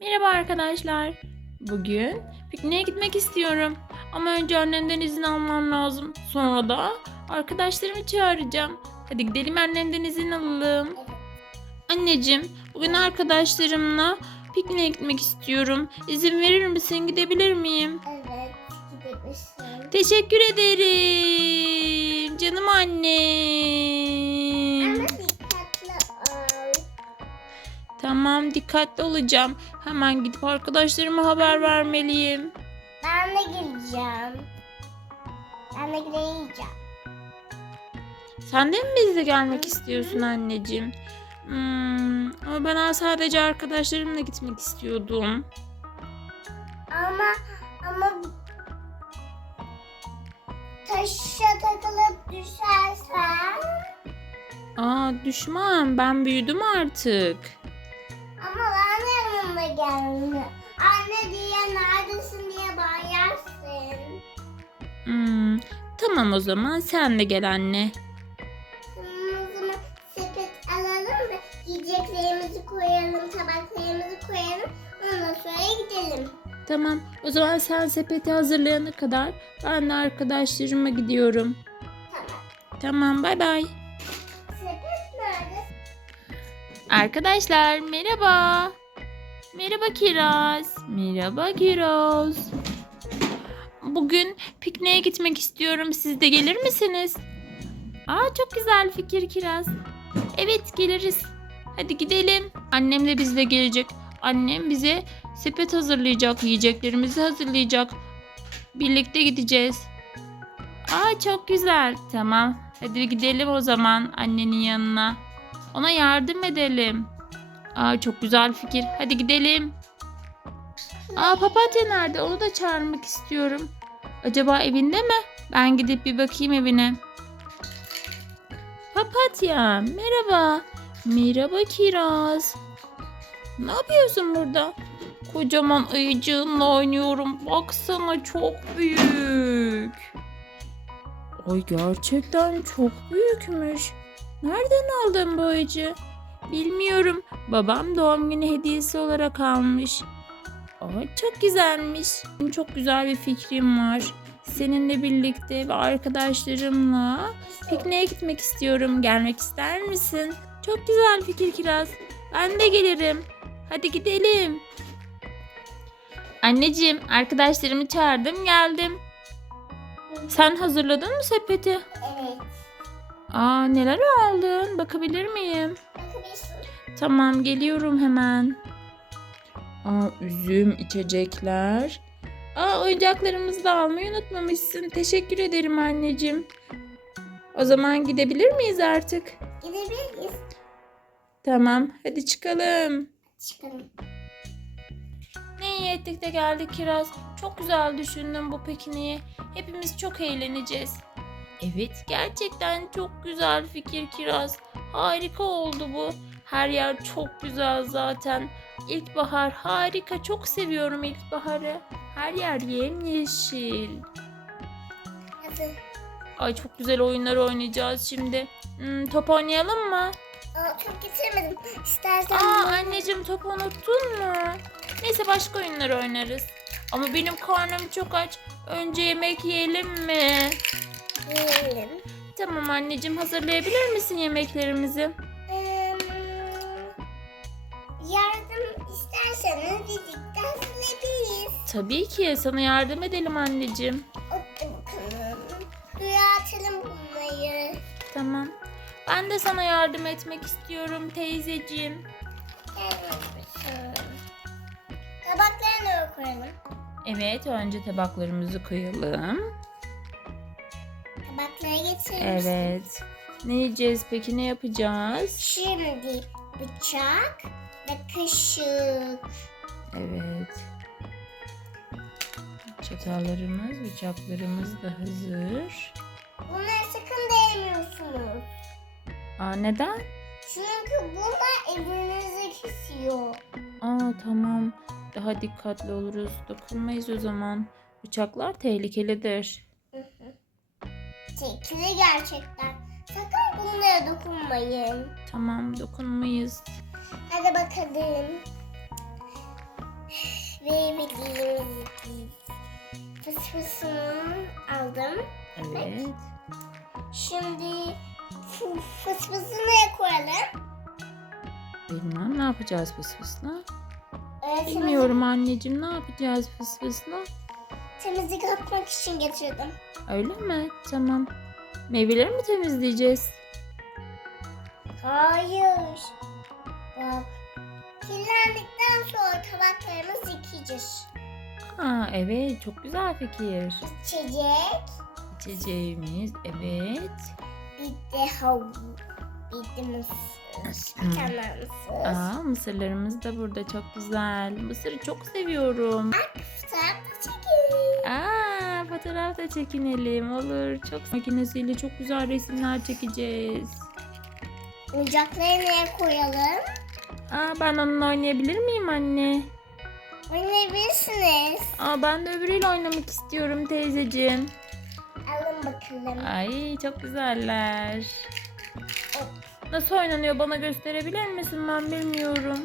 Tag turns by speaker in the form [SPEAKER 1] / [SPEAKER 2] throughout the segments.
[SPEAKER 1] Merhaba arkadaşlar. Bugün pikniğe gitmek istiyorum. Ama önce annemden izin almam lazım. Sonra da arkadaşlarımı çağıracağım. Hadi gidelim annemden izin alalım. Anneciğim, bugün arkadaşlarımla pikniğe gitmek istiyorum. İzin verir misin? Gidebilir miyim?
[SPEAKER 2] Evet, gidebilirsin.
[SPEAKER 1] Teşekkür ederim. Canım annem. Tamam, dikkatli olacağım. Hemen gidip arkadaşlarıma haber vermeliyim.
[SPEAKER 2] Ben de geleceğim. Ben de gideceğim.
[SPEAKER 1] Sen de mi bizle gelmek istiyorsun anneciğim? Hmm, ama ben sadece arkadaşlarımla gitmek istiyordum.
[SPEAKER 2] Ama ama taşa takılıp düşersen
[SPEAKER 1] Aa düşman ben büyüdüm artık.
[SPEAKER 2] Gelme. Anne diye neredesin diye bağırarsın.
[SPEAKER 1] Hmm, tamam o zaman sen de gel anne.
[SPEAKER 2] Tamam o zaman sepet alalım ve yiyeceklerimizi koyalım, tabaklarımızı koyalım. Ondan sonra gidelim.
[SPEAKER 1] Tamam o zaman sen sepeti hazırlayana kadar ben de arkadaşlarıma gidiyorum.
[SPEAKER 2] Tamam.
[SPEAKER 1] Tamam bay bay.
[SPEAKER 2] Sepet nerede?
[SPEAKER 1] Arkadaşlar merhaba. Merhaba Kiraz. Merhaba Kiraz. Bugün pikniğe gitmek istiyorum. Siz de gelir misiniz? Aa çok güzel fikir Kiraz. Evet geliriz. Hadi gidelim. Annem de bizle gelecek. Annem bize sepet hazırlayacak, yiyeceklerimizi hazırlayacak. Birlikte gideceğiz. Aa çok güzel. Tamam. Hadi gidelim o zaman annenin yanına. Ona yardım edelim. Aa çok güzel fikir. Hadi gidelim. Aa papatya nerede? Onu da çağırmak istiyorum. Acaba evinde mi? Ben gidip bir bakayım evine. Papatya, merhaba. Merhaba Kiraz. Ne yapıyorsun burada? Kocaman ayıcığınla oynuyorum. Baksana çok büyük. Ay gerçekten çok büyükmüş. Nereden aldın bu ayıcı? Bilmiyorum. Babam doğum günü hediyesi olarak almış. Aa, çok güzelmiş. Çok güzel bir fikrim var. Seninle birlikte ve arkadaşlarımla pikniğe gitmek istiyorum. Gelmek ister misin? Çok güzel fikir Kiraz. Ben de gelirim. Hadi gidelim. Anneciğim, arkadaşlarımı çağırdım, geldim. Sen hazırladın mı sepeti?
[SPEAKER 2] Evet.
[SPEAKER 1] Aa, neler aldın? Bakabilir miyim? Tamam geliyorum hemen. Aa üzüm, içecekler. Aa oyuncaklarımızı da almayı unutmamışsın. Teşekkür ederim anneciğim. O zaman gidebilir miyiz artık?
[SPEAKER 2] Gidebiliriz.
[SPEAKER 1] Tamam hadi çıkalım.
[SPEAKER 2] Çıkalım.
[SPEAKER 1] Ne iyi ettik de geldik Kiraz. Çok güzel düşündün bu pikniği. Hepimiz çok eğleneceğiz. Evet gerçekten çok güzel fikir Kiraz. Harika oldu bu. Her yer çok güzel zaten. İlkbahar harika. Çok seviyorum ilkbaharı. Her yer yemyeşil.
[SPEAKER 2] Hadi.
[SPEAKER 1] Ay çok güzel oyunlar oynayacağız şimdi. Hmm, top oynayalım mı?
[SPEAKER 2] Aa, çok getirmedim. İstersen
[SPEAKER 1] Aa anneciğim top unuttun mu? Neyse başka oyunlar oynarız. Ama benim karnım çok aç. Önce yemek yiyelim mi?
[SPEAKER 2] Yiyelim.
[SPEAKER 1] Tamam anneciğim hazırlayabilir misin yemeklerimizi?
[SPEAKER 2] Ee, yardım isterseniz birlikte hazırlayabiliriz.
[SPEAKER 1] Tabii ki sana yardım edelim anneciğim.
[SPEAKER 2] Atalım bunları.
[SPEAKER 1] Tamam. Ben de sana yardım etmek istiyorum teyzeciğim.
[SPEAKER 2] Tabaklarını koyalım.
[SPEAKER 1] Evet önce tabaklarımızı koyalım.
[SPEAKER 2] Tabakları getirelim.
[SPEAKER 1] Evet. Ne yiyeceğiz peki ne yapacağız?
[SPEAKER 2] Şimdi bıçak ve kaşık.
[SPEAKER 1] Evet. Çatallarımız, bıçaklarımız da hazır.
[SPEAKER 2] Bunları sakın değmiyorsunuz.
[SPEAKER 1] Aa neden?
[SPEAKER 2] Çünkü bunlar elinizi kesiyor.
[SPEAKER 1] Aa tamam. Daha dikkatli oluruz. Dokunmayız o zaman. Bıçaklar tehlikelidir.
[SPEAKER 2] Tehlikeli gerçekten. Sakın bunlara dokunmayın.
[SPEAKER 1] Tamam dokunmayız.
[SPEAKER 2] Hadi bakalım. Vermediğimiz fıs fısını aldım.
[SPEAKER 1] Evet.
[SPEAKER 2] Şimdi fıs fısını koyalım?
[SPEAKER 1] Bilmem ne yapacağız fıs fısla?
[SPEAKER 2] Ee,
[SPEAKER 1] Bilmiyorum anneciğim ne yapacağız fıs fısla?
[SPEAKER 2] Temizlik, yapmak için getirdim.
[SPEAKER 1] Öyle mi? Tamam. Meyveleri mi temizleyeceğiz?
[SPEAKER 2] Hayır. Bak. Kirlendikten sonra tabaklarımızı yıkayacağız.
[SPEAKER 1] Ha evet çok güzel fikir.
[SPEAKER 2] İçecek.
[SPEAKER 1] İçeceğimiz evet.
[SPEAKER 2] Bir de havlu. Bir de mısır. Mısır.
[SPEAKER 1] Aa mısırlarımız da burada çok güzel. Mısırı çok seviyorum.
[SPEAKER 2] Fotoğraf da.
[SPEAKER 1] Aa fotoğraf da çekinelim olur. Çok makinesiyle çok güzel resimler çekeceğiz.
[SPEAKER 2] Oyuncakları nereye koyalım?
[SPEAKER 1] Aa ben onunla oynayabilir miyim anne?
[SPEAKER 2] Oynayabilirsiniz.
[SPEAKER 1] Aa ben de öbürüyle oynamak istiyorum teyzeciğim.
[SPEAKER 2] Alın bakalım.
[SPEAKER 1] Ay çok güzeller. Nasıl oynanıyor bana gösterebilir misin? Ben bilmiyorum.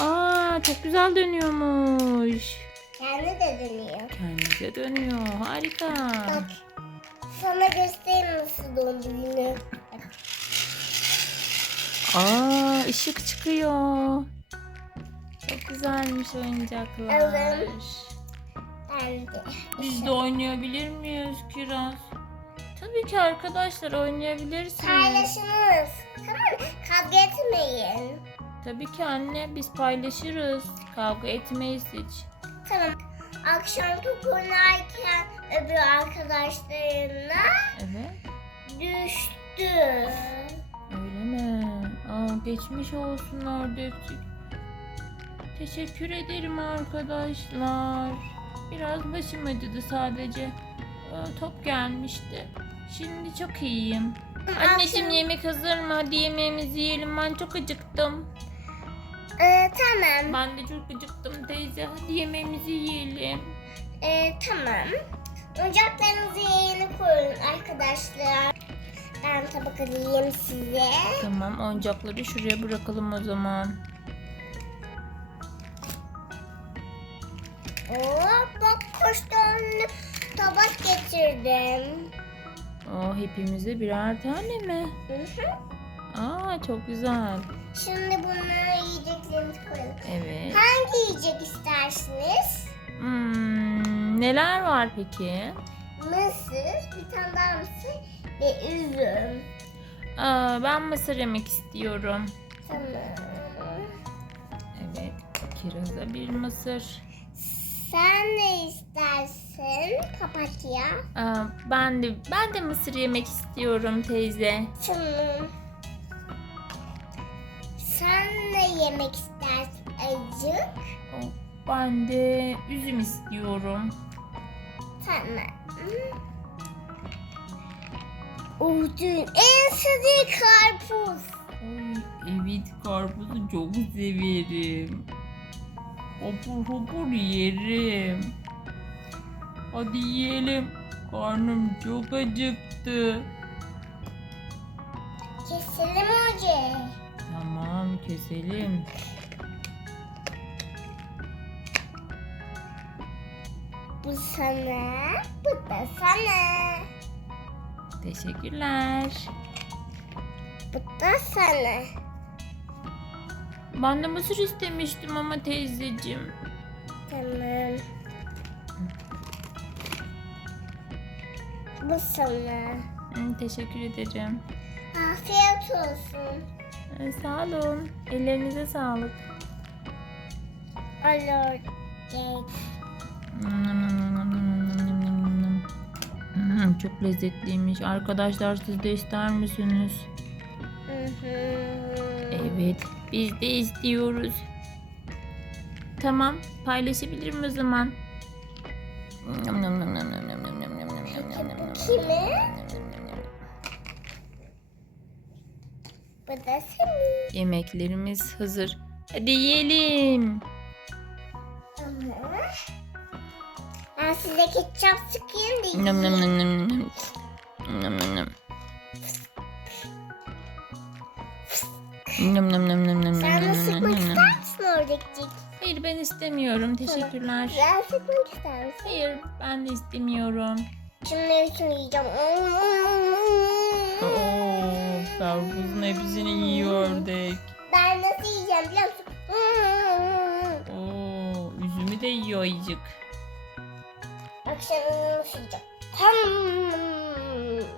[SPEAKER 1] Aa çok güzel dönüyormuş.
[SPEAKER 2] Kendi de dönüyor.
[SPEAKER 1] Kendisi dönüyor. Harika.
[SPEAKER 2] Bak. Sana göstereyim nasıl döndüğünü.
[SPEAKER 1] Aa ışık çıkıyor. Çok güzelmiş oyuncaklar.
[SPEAKER 2] De.
[SPEAKER 1] Biz de oynayabilir miyiz Kiraz? Tabii ki arkadaşlar oynayabilirsiniz.
[SPEAKER 2] Paylaşınız. Tamam? Kavga etmeyin.
[SPEAKER 1] Tabii ki anne biz paylaşırız. Kavga etmeyiz hiç.
[SPEAKER 2] Tamam. Akşam top oynarken öbür arkadaşlarına
[SPEAKER 1] Evet.
[SPEAKER 2] düştü.
[SPEAKER 1] Öyle mi? Aa, geçmiş olsun ördekçik. Teşekkür ederim arkadaşlar. Biraz başım acıdı sadece. Aa, top gelmişti. Şimdi çok iyiyim. Anneciğim yemek hazır mı? Hadi yemeğimizi yiyelim. Ben çok acıktım.
[SPEAKER 2] Tamam.
[SPEAKER 1] Ben de çok acıktım teyze. Hadi yemeğimizi yiyelim.
[SPEAKER 2] Ee, tamam. Oyuncaklarınızı yerine koyun arkadaşlar. Ben tabak alayım size.
[SPEAKER 1] Tamam oyuncakları şuraya bırakalım o zaman.
[SPEAKER 2] Oo, bak tane tabak getirdim.
[SPEAKER 1] O hepimize birer tane mi?
[SPEAKER 2] Hı hı.
[SPEAKER 1] Aa çok güzel.
[SPEAKER 2] Şimdi bunları yiyeceklerimizi koyalım.
[SPEAKER 1] Evet.
[SPEAKER 2] Hangi yiyecek istersiniz?
[SPEAKER 1] Hmm, neler var peki?
[SPEAKER 2] Mısır, bir tane daha mısır ve üzüm.
[SPEAKER 1] Aa, ben mısır yemek istiyorum.
[SPEAKER 2] Tamam.
[SPEAKER 1] Evet. Kiraz'a bir mısır.
[SPEAKER 2] Sen ne istersin papatya?
[SPEAKER 1] Aa, ben de ben de mısır yemek istiyorum teyze.
[SPEAKER 2] Tamam. Sen ne yemek istersin acık?
[SPEAKER 1] Ben de üzüm istiyorum.
[SPEAKER 2] Tamam. Uğur'un en sevdiği karpuz.
[SPEAKER 1] Ay, evet karpuzu çok severim. Hopur hopur yerim. Hadi yiyelim. Karnım çok acıktı.
[SPEAKER 2] Keselim önce.
[SPEAKER 1] Tamam keselim.
[SPEAKER 2] Bu sana, bu da sana.
[SPEAKER 1] Teşekkürler.
[SPEAKER 2] Bu da sana.
[SPEAKER 1] Ben de mısır istemiştim ama teyzeciğim.
[SPEAKER 2] Tamam. Bu sana.
[SPEAKER 1] Hı, teşekkür ederim.
[SPEAKER 2] Afiyet olsun.
[SPEAKER 1] Ee, Sağ olun. Ellerinize sağlık.
[SPEAKER 2] Olur.
[SPEAKER 1] Hmm, çok lezzetliymiş. Arkadaşlar siz de ister misiniz? Evet, biz de istiyoruz. Tamam, paylaşabilirim o zaman.
[SPEAKER 2] Bu da senin.
[SPEAKER 1] Yemeklerimiz hazır. Hadi yiyelim.
[SPEAKER 2] Ben size ketçap sıkayım da yiyeyim.
[SPEAKER 1] nam nam nam. Nam nam nam. Nam nam nam nam nam nam
[SPEAKER 2] Sen de
[SPEAKER 1] nam
[SPEAKER 2] sıkmak
[SPEAKER 1] nam nam.
[SPEAKER 2] ister misin ördekçik.
[SPEAKER 1] Hayır ben istemiyorum. Teşekkürler.
[SPEAKER 2] Ben sıkmak ister misin?
[SPEAKER 1] Hayır ben de istemiyorum.
[SPEAKER 2] Şimdi hepsini yiyeceğim.
[SPEAKER 1] Oo, karpuzun hepsini yiyor ördek.
[SPEAKER 2] Ben nasıl yiyeceğim biliyor musun?
[SPEAKER 1] Oo, üzümü de yiyor ayıcık.
[SPEAKER 2] Akşam nasıl yiyeceğim? Hmm.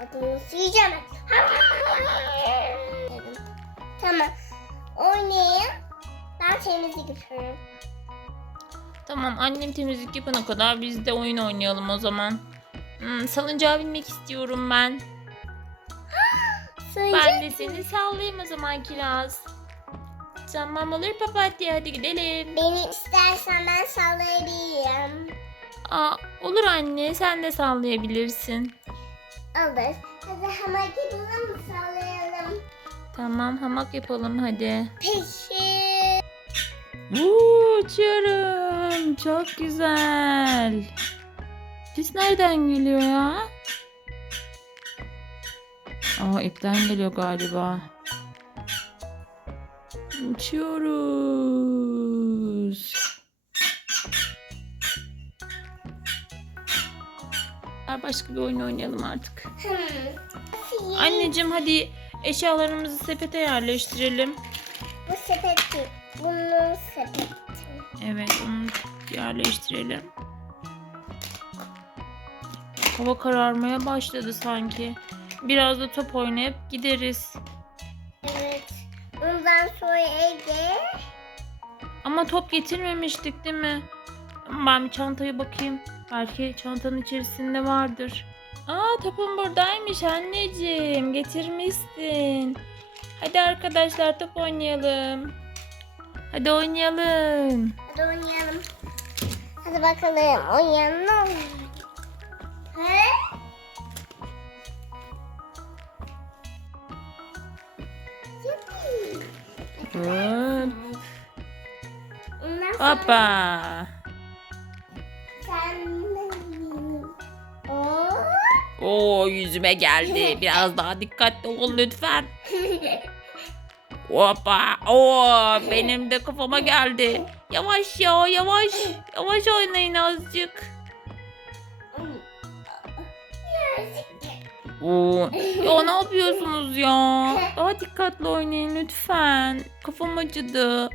[SPEAKER 2] Bakın nasıl yiyeceğim ben. Dedim. Tamam. Oynayın. Ben temizlik yapıyorum.
[SPEAKER 1] Tamam annem temizlik yapana kadar biz de oyun oynayalım o zaman. Hmm, salıncağa binmek istiyorum ben. Ben de seni sallayayım o zaman Kiraz. Tamam olur papatya hadi gidelim.
[SPEAKER 2] Beni istersen ben sallayabilirim.
[SPEAKER 1] Aa, olur anne sen de sallayabilirsin.
[SPEAKER 2] Olur. Hadi hamak yapalım mı sallayalım?
[SPEAKER 1] Tamam hamak yapalım hadi.
[SPEAKER 2] Peki.
[SPEAKER 1] Uuu, uçuyorum. Çok güzel. Ses nereden geliyor ya? Aa ipten geliyor galiba. Uçuyoruz. Başka bir oyun oynayalım artık.
[SPEAKER 2] Hmm.
[SPEAKER 1] Anneciğim hadi eşyalarımızı sepete yerleştirelim.
[SPEAKER 2] Bu sepet değil. Bunun sepeti.
[SPEAKER 1] Evet onu yerleştirelim. Hava kararmaya başladı sanki. Biraz da top oynayıp gideriz.
[SPEAKER 2] Evet. Ondan sonra evde
[SPEAKER 1] Ama top getirmemiştik değil mi? Ben bir çantaya bakayım. Belki çantanın içerisinde vardır. Aa topun buradaymış anneciğim. Getirmişsin. Hadi arkadaşlar top oynayalım. Hadi oynayalım.
[SPEAKER 2] hadi oynayalım. Hadi bakalım oynayalım. He?
[SPEAKER 1] Hop.
[SPEAKER 2] Ondan sonra
[SPEAKER 1] Hoppa.
[SPEAKER 2] sen benim. Oo.
[SPEAKER 1] Oo yüzüme geldi. Biraz daha dikkatli ol lütfen. Hoppa. Oo benim de kafama geldi. Yavaş ya yavaş. Yavaş oynayın azıcık. Oo. Ya ne yapıyorsunuz ya? Daha dikkatli oynayın lütfen. Kafam acıdı.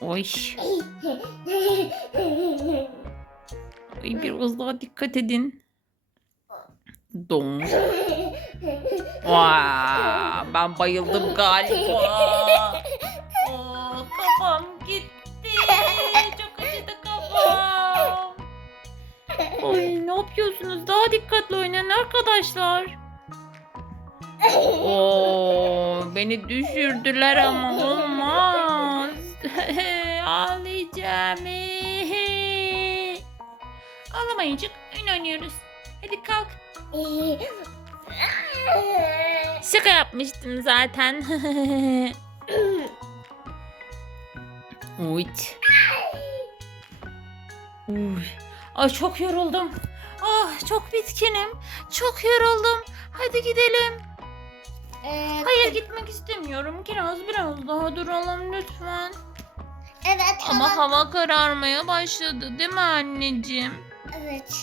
[SPEAKER 1] Oy. Ay, biraz daha dikkat edin. Dom. Vaa, ben bayıldım galiba. Yapıyorsunuz? Daha dikkatli oynayın arkadaşlar. Oo, beni düşürdüler ama olmaz. Ağlayacağım. Ağlamayın çık. Oyun oynuyoruz. Hadi kalk. Şaka yapmıştım zaten. Uyt. Uy. Ay çok yoruldum. Ah çok bitkinim. Çok yoruldum. Hadi gidelim.
[SPEAKER 2] Evet.
[SPEAKER 1] Hayır gitmek istemiyorum. Kiraz biraz daha duralım lütfen.
[SPEAKER 2] Evet.
[SPEAKER 1] Ama
[SPEAKER 2] hava-
[SPEAKER 1] hava kararmaya başladı değil mi anneciğim?
[SPEAKER 2] Evet.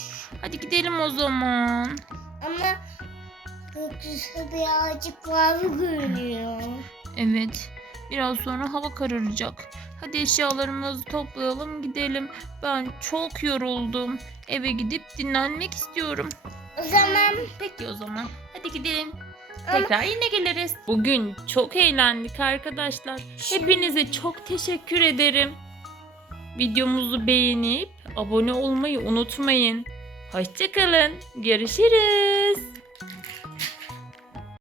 [SPEAKER 1] Hadi gidelim o zaman.
[SPEAKER 2] Ama gökyüzü birazcık mavi görünüyor.
[SPEAKER 1] Evet. Biraz sonra hava kararacak. Hadi eşyalarımızı toplayalım gidelim. Ben çok yoruldum. Eve gidip dinlenmek istiyorum.
[SPEAKER 2] O zaman
[SPEAKER 1] Peki o zaman. Hadi gidelim. Tekrar yine geliriz. Bugün çok eğlendik arkadaşlar. Hepinize çok teşekkür ederim. Videomuzu beğenip abone olmayı unutmayın. Hoşçakalın. Görüşürüz.